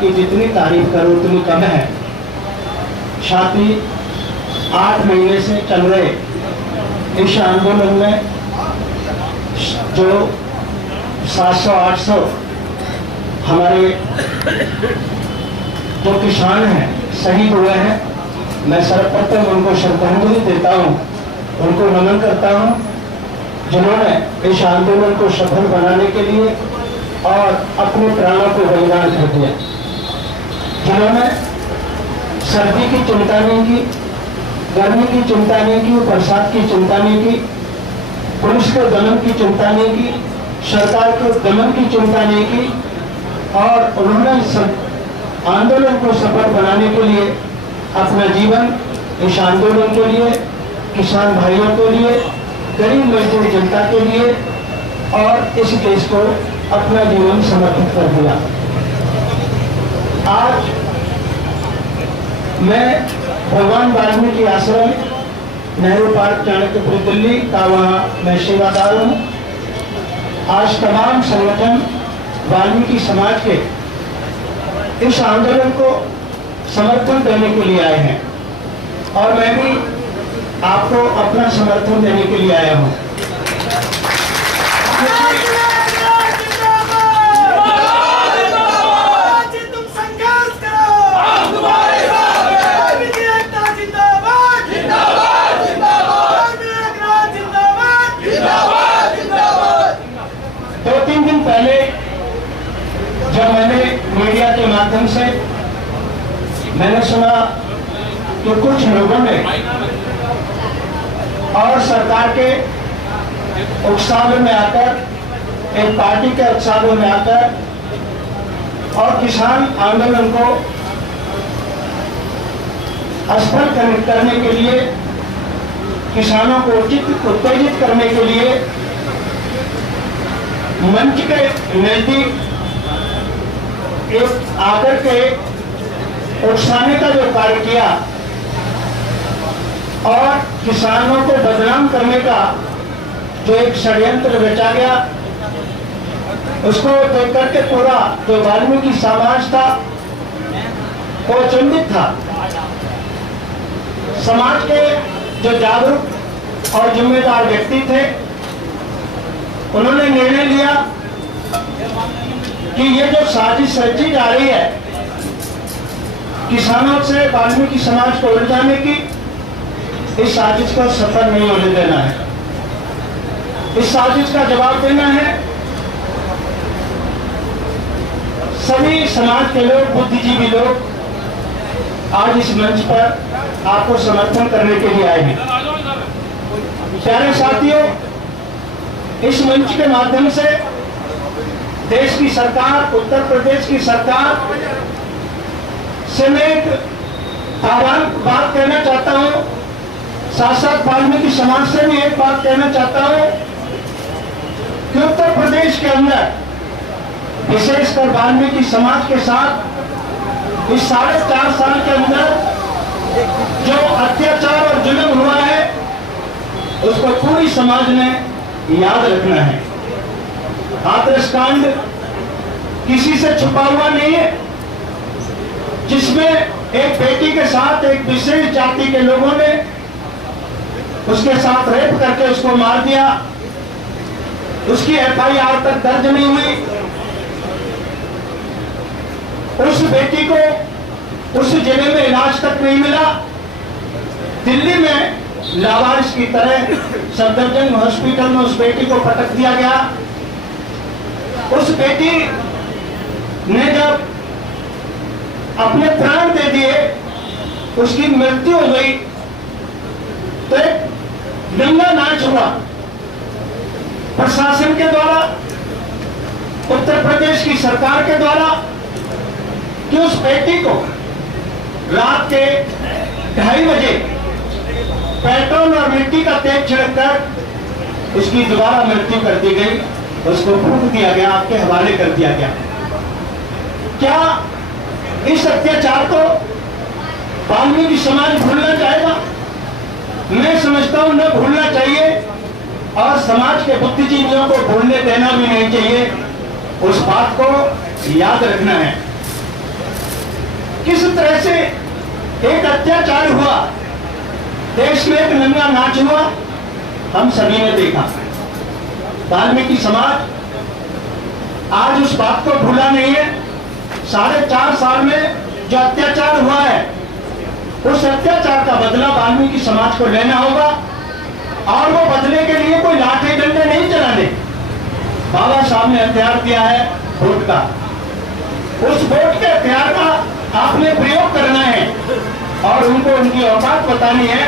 की जितनी तारीफ करो उतनी कम है। साथ ही 8 महीने से चल रहे इस आंदोलन में जो 700-800 हमारे जो किसान हैं शहीद हुए हैं, मैं सर्वप्रथम उनको श्रद्धांजलि देता हूँ, उनको नमन करता हूँ, जिन्होंने इस आंदोलन को सफल बनाने के लिए और अपने प्राणों को बलिदान कर दिया, जिन्होंने सर्दी की चिंता नहीं की, गर्मी की चिंता नहीं की, बरसात की चिंता नहीं की, पुलिस के दमन की चिंता नहीं की, सरकार के दमन की चिंता नहीं की, और उन्होंने आंदोलन को सफल बनाने के लिए अपना जीवन इस आंदोलन के लिए, किसान भाइयों के लिए, गरीब मजदूर जनता के लिए और इस देश को अपना जीवन समर्पित कर दिया। आज मैं भगवान वाल्मीकि आश्रम नेहरू पार्क चाणक्यपुर दिल्ली का वहाँ मैं सेवादार हूँ। आज तमाम संगठन वाल्मीकि समाज के इस आंदोलन को समर्थन देने के लिए आए हैं और मैं भी आपको अपना समर्थन देने के लिए आया हूँ। जब मैंने मीडिया के माध्यम से मैंने सुना कि कुछ लोगों ने और सरकार के उत्साह में आकर, एक पार्टी के उत्साह में आकर और किसान आंदोलन को असफल करने के लिए, किसानों को उत्तेजित करने के लिए मंच के नजदीक एक आकर के उकसाने का जो कार्य किया और किसानों को बदनाम करने का जो एक षड्यंत्र रचा गया, उसको देख करके पूरा जो वाल्मीकि समाज था वो चिंतित था। समाज के जो जागरूक और जिम्मेदार व्यक्ति थे, उन्होंने निर्णय लिया कि ये जो साजिश रची जा रही है किसानों से वाल्मीकि समाज को उलझाने की, इस साजिश को सफल नहीं होने देना है। इस साजिश का जवाब देना है। सभी समाज के लोग, बुद्धिजीवी लोग आज इस मंच पर आपको समर्थन करने के लिए आए हैं। प्यारे साथियों, इस मंच के माध्यम से देश की सरकार, उत्तर प्रदेश की सरकार से मैं एक बात कहना चाहता हूं, साथ साथ वाल्मीकि समाज से भी एक बात कहना चाहता हूं कि उत्तर प्रदेश के अंदर विशेषकर वाल्मीकि समाज के साथ इस 4.5 साल के अंदर जो अत्याचार और जुल्म हुआ है, उसको पूरी समाज ने याद रखना है। हाथरस कांड किसी से छुपा हुआ नहीं है, जिसमें एक बेटी के साथ एक विशेष जाति के लोगों ने उसके साथ रेप करके उसको मार दिया। उसकी FIR तक दर्ज नहीं हुई। उस बेटी को उस जिले में इलाज तक नहीं मिला। दिल्ली में लावारिस की तरह सफदरजंग हॉस्पिटल में उस बेटी को पटक दिया गया। उस बेटी ने जब अपने प्राण दे दिए, उसकी मृत्यु हो गई, तो एक दंगा नाच हुआ प्रशासन के द्वारा, उत्तर प्रदेश की सरकार के द्वारा, कि उस बेटी को रात के 2:30 बजे पेट्रोल और मिट्टी का तेल छिड़ककर उसकी दोबारा मृत्यु कर दी गई। उसको फूंक दिया गया, आपके हवाले कर दिया गया। क्या इस अत्याचार को वाल्मीकि समाज भूलना चाहेगा? मैं समझता हूं न भूलना चाहिए और समाज के बुद्धिजीवियों को भूलने देना भी नहीं चाहिए। उस बात को याद रखना है। किस तरह से एक अत्याचार हुआ, देश में एक नंगा नाच हुआ, हम सभी ने देखा। वाल्मीकि समाज आज उस बात को भूला नहीं है। 4.5 साल में जो अत्याचार हुआ है, उस अत्याचार का बदला वाल्मीकि समाज को लेना होगा, और वो बदले के लिए कोई लाठी डंडे नहीं चलाने। बाबा साहब ने हथियार दिया है वोट का, उस वोट के हथियार का आपने प्रयोग करना है और उनको उनकी औकात बतानी है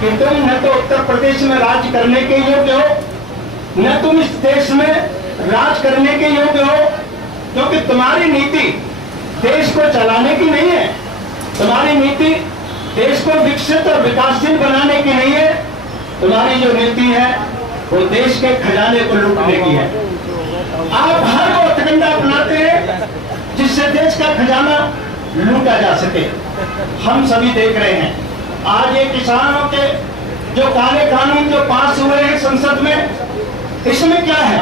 कि तुम न तो उत्तर प्रदेश में राज करने के योग्य हो, न तुम इस देश में राज करने के योग्य हो, क्योंकि तुम्हारी नीति देश को चलाने की नहीं है। तुम्हारी नीति देश को विकसित और विकासशील बनाने की नहीं है। तुम्हारी जो नीति है वो देश के खजाने को लूटने की है। आप हर वो हथकंडा अपनाते हैं जिससे देश का खजाना लूटा जा सके। हम सभी देख रहे हैं आज ये किसानों के जो काले कानून जो पास हुए हैं संसद में, इसमें क्या है?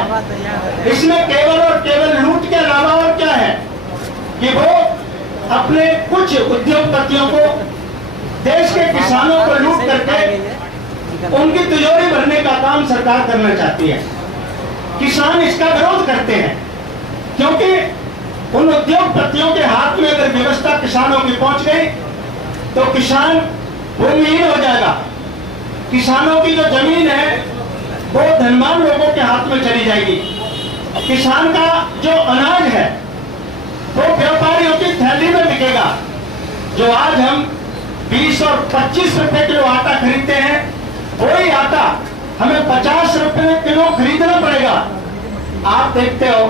इसमें केवल और केवल लूट के अलावा और क्या है कि वो अपने कुछ उद्योगपतियों को, देश के किसानों को लूट करके उनकी तिजोरी भरने का काम सरकार करना चाहती है। किसान इसका विरोध करते हैं क्योंकि उन उद्योगपतियों के हाथ में अगर व्यवस्था किसानों की पहुंच गई तो किसान भूमिहीन हो जाएगा। किसानों की जो जमीन है वो धनवान लोगों के हाथ में चली जाएगी। किसान का जो अनाज है वो व्यापारियों की थैली में बिकेगा। जो आज हम 20 और 25 रुपए किलो आटा खरीदते हैं, वही आटा हमें 50 रुपए किलो खरीदना पड़ेगा। आप देखते हो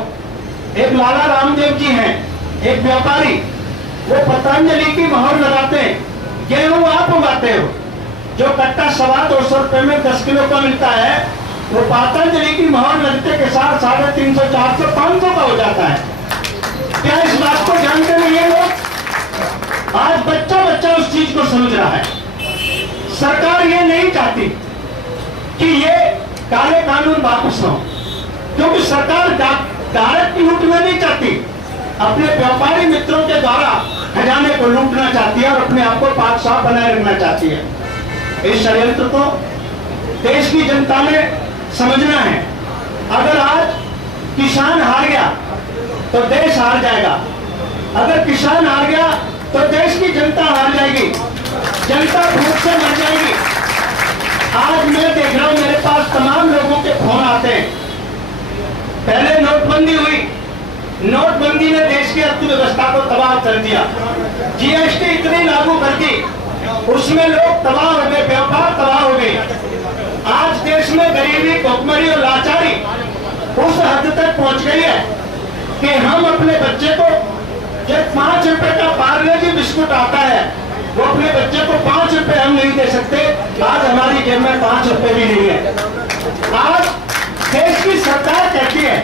एक लाला रामदेव जी हैं, एक व्यापारी, वो पतंजलि की मोहर लगाते हैं। गेहूं आप उगाते हो, जो कट्टा 250 रुपए में 10 किलो का मिलता है, वो पतंजलि की मोहर लगते के साथ 350, 400, 500 का हो जाता है। क्या इस बात को जानते नहीं है लोग? आज बच्चा बच्चा उस चीज को समझ रहा है। सरकार ये नहीं चाहती कि ये काले कानून वापस हो, क्योंकि सरकार डायरेक्ट लूटना नहीं चाहती, अपने व्यापारी मित्रों के द्वारा खजाने को लूटना चाहती है और अपने आप को पाक साफ बनाए रखना चाहती है। इस षड्यंत्र को देश की जनता ने समझना है। अगर आज किसान हार गया तो देश हार जाएगा, अगर किसान हार गया तो देश की जनता हार जाएगी, जनता भूख से मर जाएगी। आज मैं देख रहा हूं मेरे पास तमाम लोगों के फोन आते हैं। पहले नोटबंदी हुई, नोटबंदी ने देश की अर्थव्यवस्था को तबाह कर दिया। जीएसटी इतनी लागू कर दी, उसमें लोग तबाह हो गए, व्यापार तबाह हो गए। आज देश में गरीबी, भुखमरी और लाचारी उस हद तक पहुंच गई है कि हम अपने बच्चे को जो 5 रुपए का पार्ले जी बिस्कुट आता है, वो अपने बच्चे को 5 रुपए हम नहीं दे सकते। आज हमारी जेब में 5 रुपए भी नहीं है। आज देश की सरकार कहती है,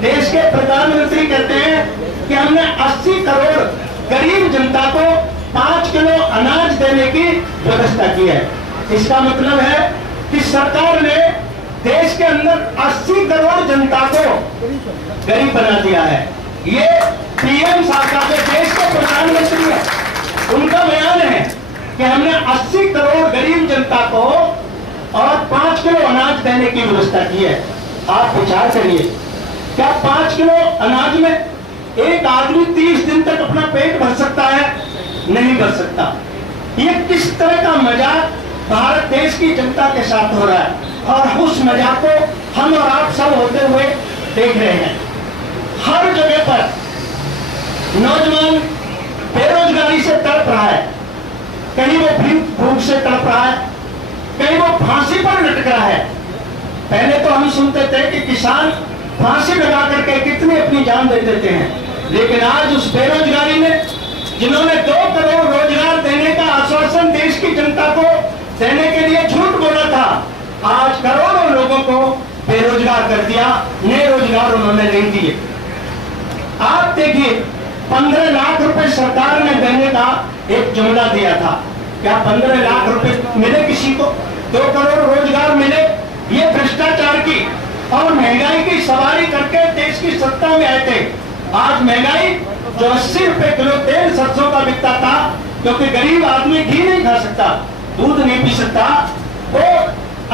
देश के प्रधानमंत्री कहते हैं कि हमने 80 करोड़ गरीब जनता को 5 किलो अनाज देने की व्यवस्था की है। इसका मतलब है कि सरकार ने देश के अंदर 80 करोड़ जनता को गरीब बना दिया है। ये पीएम साहब का, जो देश के प्रधानमंत्री है, उनका बयान है कि हमने 80 करोड़ गरीब जनता को और 5 किलो अनाज देने की व्यवस्था की है। आप विचार करिए, क्या 5 किलो अनाज में एक आदमी 30 दिन तक अपना पेट भर सकता है? नहीं भर सकता। ये किस तरह का मजाक भारत देश की जनता के साथ हो रहा है, और उस मजाक को हम और आप सब होते हुए देख रहे हैं। हर जगह पर नौजवान बेरोजगारी से तड़प रहा है, कहीं वो भूख से तड़प रहा है, कहीं वो फांसी पर लटक रहा है। पहले तो हम सुनते थे कि किसान फांसी लगा करके कितनी अपनी जान दे देते हैं, लेकिन आज उस बेरोजगारी में, जिन्होंने 2 करोड़ रोजगार देने का आश्वासन देश की जनता को देने के लिए झूठ बोला था, आज करोड़ों लोगों को बेरोजगार कर दिया, नए रोजगार उन्होंने नहीं दिए। आप देखिए, 15 लाख रुपए सरकार ने देने का एक जुमला दिया था। क्या 15 लाख रुपए मिले किसी को? 2 करोड़ रोजगार मिले? ये भ्रष्टाचार की और महंगाई की सवारी करके देश की सत्ता में आए थे। आज महंगाई जो 80 रुपए किलो तेल सरसों का बिकता था, क्योंकि गरीब आदमी घी नहीं खा सकता, दूध नहीं पी सकता, वो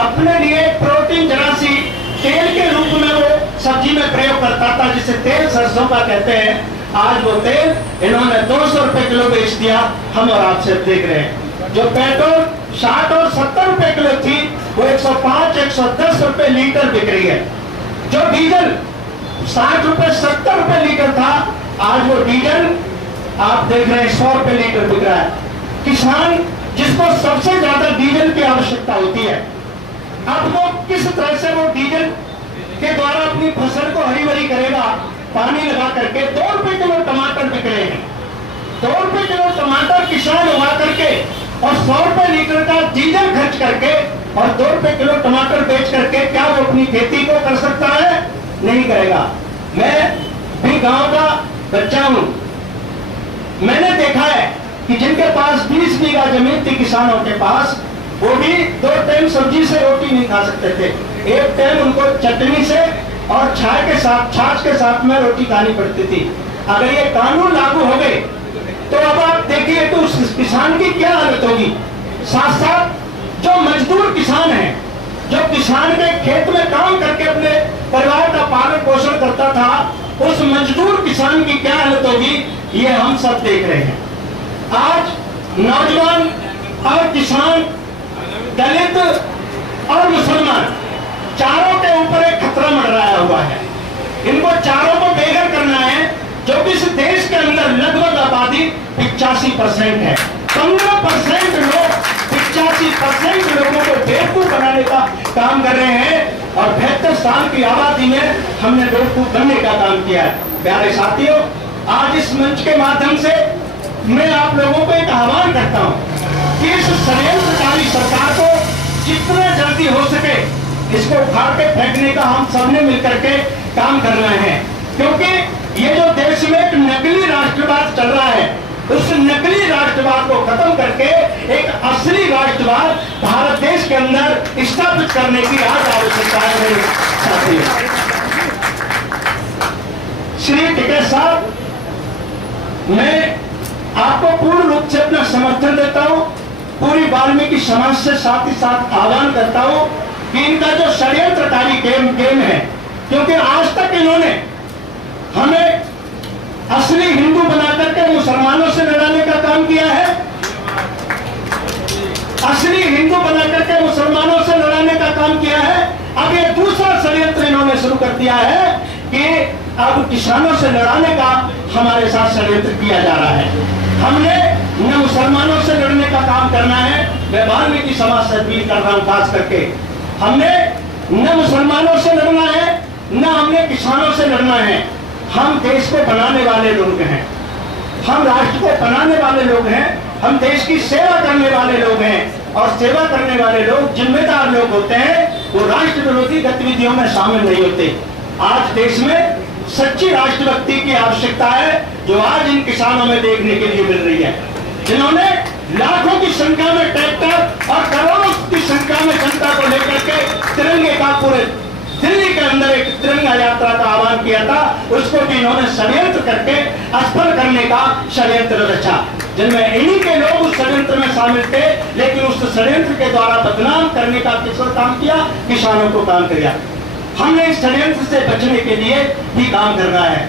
अपने लिए प्रोटीन जरा सी तेल के रूप में वो सब्जी में प्रयोग करता था, जिसे तेल सरसों का कहते हैं। आज वो तेल इन्होंने 200 रुपए किलो बेच दिया, हम और आप सिर्फ देख रहे हैं। जो पेट्रोल 60 और 70 रुपए किलो थी, वो 105 110 रुपए लीटर बिक रही है। जो डीजल 60 रुपए 70 रुपए लीटर था, आज वो डीजल आप देख रहे हैं 100 रुपए लीटर बिक रहा है। किसान जिसको सबसे ज्यादा डीजल की आवश्यकता होती है, अब वो किस तरह से वो डीजल के द्वारा अपनी फसल को हरी भरी करेगा, पानी लगा करके 2 रुपए किलो टमाटर बिक रहे हैं। 2 रुपए किलो टमाटर किसान उगा करके और 100 रुपए लीटर का डीजल खर्च करके और 2 रुपए किलो टमाटर बेच करके क्या वो अपनी खेती को कर सकता है? नहीं करेगा। मैं भी गांव का बच्चा हूं, मैंने देखा है कि जिनके पास 20 बीघा जमीन थी किसानों के पास, वो भी 2 टाइम सब्जी से रोटी नहीं खा सकते थे, एक टाइम उनको चटनी से और चाय के साथ, छाछ के साथ में रोटी खानी पड़ती थी। अगर ये कानून लागू हो गए तो अब आप देखिए तो उस किसान की क्या हालत होगी। साथ साथ जो मजदूर किसान है, जो किसान के खेत में काम करके अपने परिवार का पालन पोषण करता था, उस मजदूर किसान की क्या हालत होगी, ये हम सब देख रहे हैं। आज नौजवान और किसान, दलित और मुसलमान, चारों के ऊपर एक खतरा मंडराया हुआ है। इनको चारों को बेघर करना है, जो कि इस देश के अंदर लगभग आबादी 85% है। 15% लोग 85% लोगों को बेवकूफ बनाने का काम कर रहे हैं और 72 साल की आबादी में हमने बेवकूफ बनने का काम किया है। प्यारे साथियों, आज इस मंच के माध्यम से मैं आप लोगों को एक आह्वान करता हूं कि इस षड्यंत्रकारी सरकार को जितना जल्दी हो सके इसको उखाड़ के फेंकने का हम सबने मिलकर के काम करना है, क्योंकि ये जो देश में एक नकली राष्ट्रवाद चल रहा है, उस नकली राष्ट्रवाद को खत्म करके एक असली राष्ट्रवाद भारत देश के अंदर स्थापित करने की आज आवश्यकता है। श्री टिकैत साहब, मैं आपको पूर्ण रूप से अपना समर्थन देता हूं, पूरी वाल्मीकि समाज से साथ ही साथ आह्वान करता हूं कि इनका जो षड्यंत्रकारी गेम है, क्योंकि आज तक इन्होंने हमें असली हिंदू बनाकर के मुसलमानों से लड़ाने का काम किया है, असली हिंदू बनाकर के मुसलमानों से लड़ाने का काम किया है। अब ये दूसरा षड्यंत्र इन्होंने शुरू कर दिया है कि अब किसानों से लड़ाने का हमारे साथ षड्यंत्र किया जा रहा है। हमने न मुसलमानों से लड़ने का काम करना है, मैं वाल्मीकि समाज से अपील कर रहा हूं, खास करके हमने न मुसलमानों से लड़ना है, न हमने किसानों से लड़ना है। हम देश को बनाने वाले लोग हैं, हम राष्ट्र को बनाने वाले लोग हैं, हम देश की सेवा करने वाले लोग हैं, और सेवा करने वाले लोग जिम्मेदार लोग होते हैं, वो राष्ट्र विरोधी गतिविधियों में शामिल नहीं होते। आज देश में सच्ची राष्ट्रभक्ति की आवश्यकता है, जो आज इन किसानों में देखने के लिए मिल रही है, जिन्होंने लाखों की संख्या में ट्रैक्टर और करोड़ों की संख्या में जनता को लेकर के तिरंगे का पूरे दिल्ली के अंदर एक तिरंगा यात्रा का आह्वान किया था, उसको भी इन्होंने षड्यंत्र करके असफल करने का षड्यंत्र रचा, जिनमें इन्हीं के लोग उस षड्यंत्र में शामिल थे, लेकिन उस षड्यंत्र के द्वारा बदनाम करने का किसको काम किया? किसानों को काम किया। हमने इस षड्यंत्र से बचने के लिए भी काम करना है।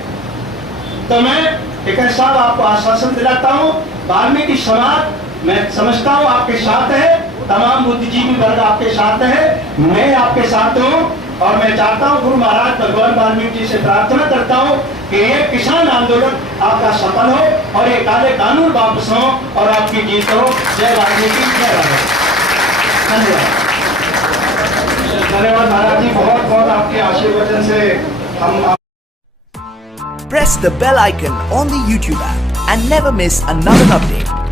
तो मैं टिकैत साहब आपको आश्वासन दिलाता हूँ, वाल्मीकि समाज मैं समझता हूँ आपके साथ है, तमाम बुद्धिजीवी वर्ग आपके साथ है, मैं आपके साथ हूँ, और मैं चाहता हूँ गुरु महाराज भगवान वाल्मीकि जी से प्रार्थना करता हूँ कि ये किसान आंदोलन आपका सफल हो और ये काले कानून वापस हो और आपकी जीत हो। जय वाल्मीकि, जय भारत। धन्यवाद। धन्यवाद महाराज जी, बहुत बहुत आपके आशीर्वाद से हम। Press the bell icon on the YouTube app and never miss another update.